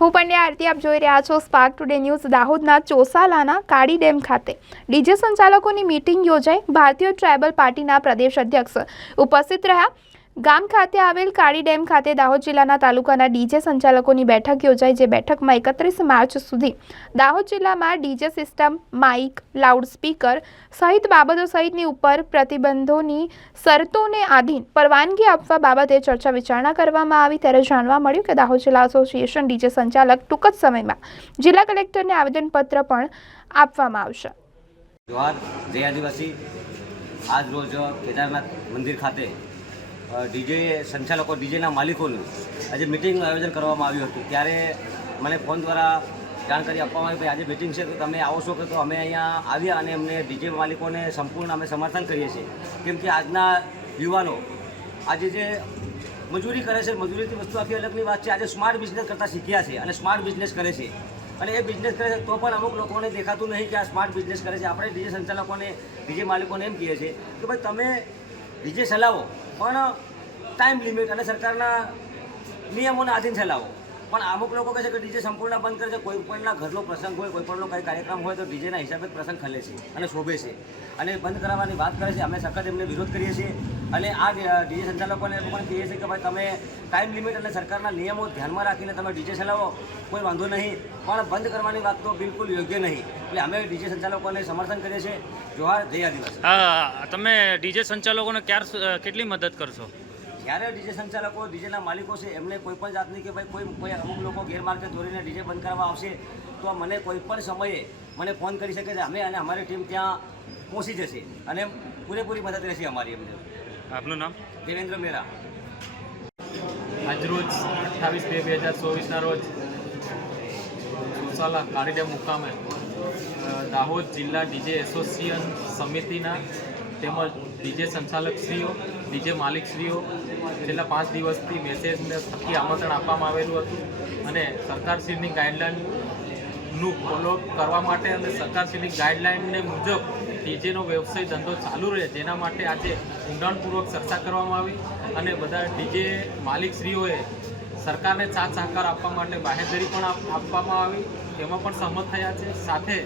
હું પંડ્યા આરતી, આપ જોઈ રહ્યા છો સ્પાર્ક ટુડે ન્યૂઝ દાહોદના ચોસાલાના કાળી ડેમ ખાતે. ડીજે સંચાલકોની મીટિંગ યોજાઈ. ભારતીય ટ્રાઇબલ પાર્ટીના પ્રદેશ અધ્યક્ષ ઉપસ્થિત રહ્યા. ગામ ખાતે આવેલ કાળી ડેમ ખાતે દાહોદ જિલ્લાના તાલુકાના ડીજે સંચાલકોની બેઠક યોજાઈ, જે બેઠકમાં એકત્રીસ માર્ચ સુધી દાહોદ જિલ્લામાં ડીજે સિસ્ટમ, માઇક, લાઉડસ્પીકર સહિત બાબતો સહિતની ઉપર પ્રતિબંધોની શરતોને આધીન પરવાનગી આપવા બાબતે ચર્ચા વિચારણા કરવામાં આવી. ત્યારે જાણવા મળ્યું કે દાહોદ જિલ્લા એસોસિએશન ડીજે સંચાલક ટૂંક જ સમયમાં જિલ્લા કલેક્ટરને આવેદનપત્ર પણ આપવામાં આવશે. આજ રોજ કેદારનાથ મંદિર ખાતે ડીજે સંચાલકો, ડીજેના માલિકોનું આજે મિટિંગનું આયોજન કરવામાં આવ્યું હતું. ત્યારે મને ફોન દ્વારા જાણકારી આપવામાં આવી આજે મિટિંગ છે, તો તમે આવો છો કે તો અમે અહીંયા આવ્યા અને અમને ડીજે માલિકોને સંપૂર્ણ અમે સમર્થન કરીએ છીએ. કેમ કે આજના યુવાનો આજે જે મજૂરી કરે છે, મજૂરીથી વસ્તુ આખી અલગની વાત છે, આજે સ્માર્ટ બિઝનેસ કરતાં શીખ્યા છે અને સ્માર્ટ બિઝનેસ કરે છે. અને એ બિઝનેસ કરે છે તો પણ અમુક લોકોને દેખાતું નહીં કે આ સ્માર્ટ બિઝનેસ કરે છે. આપણે ડીજે સંચાલકોને, ડીજે માલિકોને એમ કહીએ છીએ કે ભાઈ તમે ડીજે ચલાવો પણ ટાઈમ લિમિટ અને સરકારના નિયમોના આધીન ચલાવો પણ અમુક લોકો કહે છે કે ડીજે સંપૂર્ણ બંધ કરે છે. કોઈ પણના ઘરનો પ્રસંગ હોય, કોઈ પણનો કંઈ કાર્યક્રમ હોય તો ડીજેના હિસાબે પ્રસંગ ખલે છે અને શોભે છે. અને બંધ કરાવવાની વાત કરે છે. અમે સખત એમને વિરોધ કરીએ છીએ. અને આ ડીજે સંચાલકોને પણ કહીએ છીએ કે ભાઈ તમે ટાઈમ લિમિટ અને સરકારના નિયમો ધ્યાનમાં રાખીને તમે ડીજે ચલાવો. કોઈ વાંધો નહીં. પણ બંધ કરવાની વાત તો બિલકુલ યોગ્ય નહીં. એટલે અમે ડીજે સંચાલકોને સમર્થન કરીએ છીએ. જોહાર, જય આદિવાસી. હા તમે ડીજે સંચાલકોને ક્યાર કેટલી મદદ કરશો? જ્યારે ડીજે સંચાલકો ડીજેના માલિકો છે એમને કોઈ પણ જાતની કે ભાઈ કોઈ કોઈ અમુક લોકો ગેરમાર્ગે દોરીને ડીજે બંધ કરવા આવશે તો મને કોઈ પણ સમયે મને ફોન કરી શકે છે અમે અને અમારી ટીમ ત્યાં પહોંચી જશે અને પૂરેપૂરી મદદ રહેશે અમારી એમને. આપનું નામ? દેવેન્દ્ર મેરા. આજરોજ અઠ્ઠાવીસ બે બે હજાર ચોવીસના રોજ ચોસાલા કારીડેમ મુકામે દાહોદ જિલ્લા ડીજે એસોસિએશન સમિતિના તેમજ ડીજે સંચાલકશ્રીઓ ડીજે માલિકશ્રીઓ છેલ્લા પાંચ દિવસથી મેસેજને થકી આમંત્રણ આપવામાં આવેલું હતું અને સરકારશ્રીની ગાઈડલાઇનનું ફોલો કરવા માટે અને સરકારશ્રીની ગાઈડલાઇનને મુજબ ડીજેનો વ્યવસાય ધંધો ચાલુ રહે જેના માટે આજે ઊંડાણપૂર્વક ચર્ચા કરવામાં આવી અને બધા ડીજે માલિકશ્રીઓએ સરકારને સાથ સહકાર આપવા માટે બાહેધરી પણ આપવામાં આવી. તેમાં પણ સહમત થયા છે. સાથે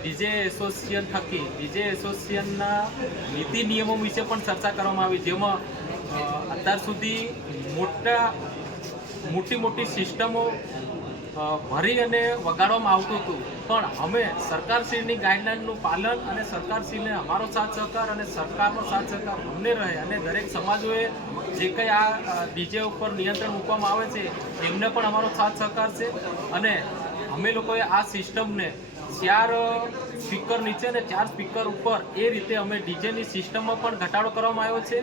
ડીજે એસોસિએશન થકી, ડીજે એસોસિએશનના નીતિ નિયમો વિશે પણ ચર્ચા કરવામાં આવી, જેમાં અત્યાર સુધી મોટા, મોટી મોટી સિસ્ટમો ભરી અને વગાડવામાં આવતું હતું. પણ અમે સરકારશ્રીની ગાઈડલાઇનનું પાલન અને સરકારશ્રીને અમારો સાથ સહકાર અને સરકારનો સાથ સહકાર અમને રહે અને દરેક સમાજોએ જે કંઈ આ ડીજે ઉપર નિયંત્રણ મૂકવામાં આવે છે, એમને પણ અમારો સાથ સહકાર છે. અને અમે લોકોએ આ સિસ્ટમને ચાર સ્પીકર નીચે અને ચાર સ્પીકર ઉપર એ રીતે અમે ડીજેની સિસ્ટમમાં પણ ઘટાડો કરવામાં આવ્યો છે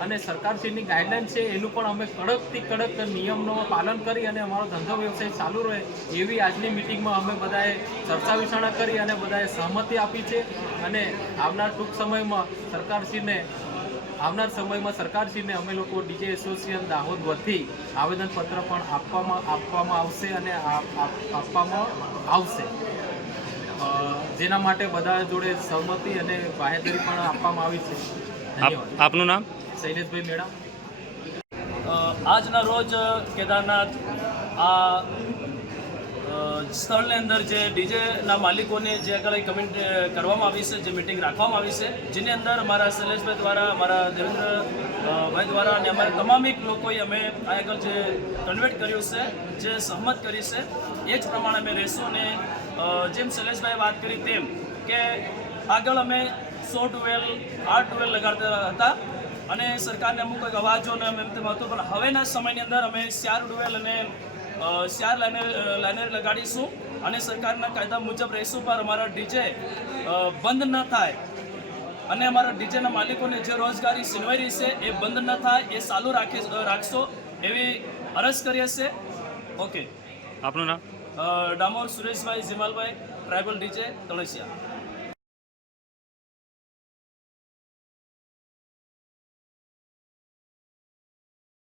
અને સરકારશ્રીની ગાઈડલાઇન છે, એનું પણ અમે કડકથી કડક નિયમનું પાલન કરી અને અમારો ધંધો વ્યવસાય ચાલુ રહે એવી આજની મિટિંગમાં અમે બધાએ ચર્ચા વિચારણા કરી અને બધાએ સહમતિ આપી છે અને આવનાર ટૂંક સમયમાં સરકારશ્રીને, આવનાર સમયમાં સરકારશ્રીને અમે લોકો ડીજે એસોસિએશન દાહોદ વતી આવેદનપત્ર પણ આપવામાં આપવામાં આવશે અને આપ- આપ- આપવામાં આવશે. જેના માટે બધા જોડે સહમતિ અને બાહેધરી પણ આપવામાં આવી છે. આપનું નામ? શૈલેષભાઈ મેળા આજના રોજ કેદારનાથ આ સ્થળની અંદર જે ડીજેના માલિકોને જે આગળ કમેન્ટ કરવામાં આવી છે, જે મિટિંગ રાખવામાં આવી છે, જેની અંદર અમારા શૈલેષભાઈ દ્વારા, અમારા દેવેન્દ્રભાઈ દ્વારા અને અમારા તમામ લોકોએ અમે આગળ જે કન્વર્ટ કર્યું છે, જે સહમત કરી છે, એ જ પ્રમાણે અમે રહેશું અને જેમ શૈલેષભાઈ વાત કરી તેમ કે આગળ અમે સો ટ્વેલ, આઠ ટ્વેલ લગાડતા હતા અને સરકારને અમુક અવાજોને એમ તેમ હતું પણ હવેના સમયની અંદર અમે ચાર ડુવેલ અને ચાર લાઇનર લાઇનર લગાડીશું અને સરકારના કાયદા મુજબ રહીશું પર અમારા ડીજે બંધ ન થાય. અને અમારા ડીજેના માલિકોને જે રોજગારી સિનવાઈ છે એ બંધ ન થાય એ ચાલુ રાખી રાખશો એવી અરજ કરીએ છે ઓકે. આપનું નામ? Damor Sureshbhai Jimalbhai tribal DJ Talsiya.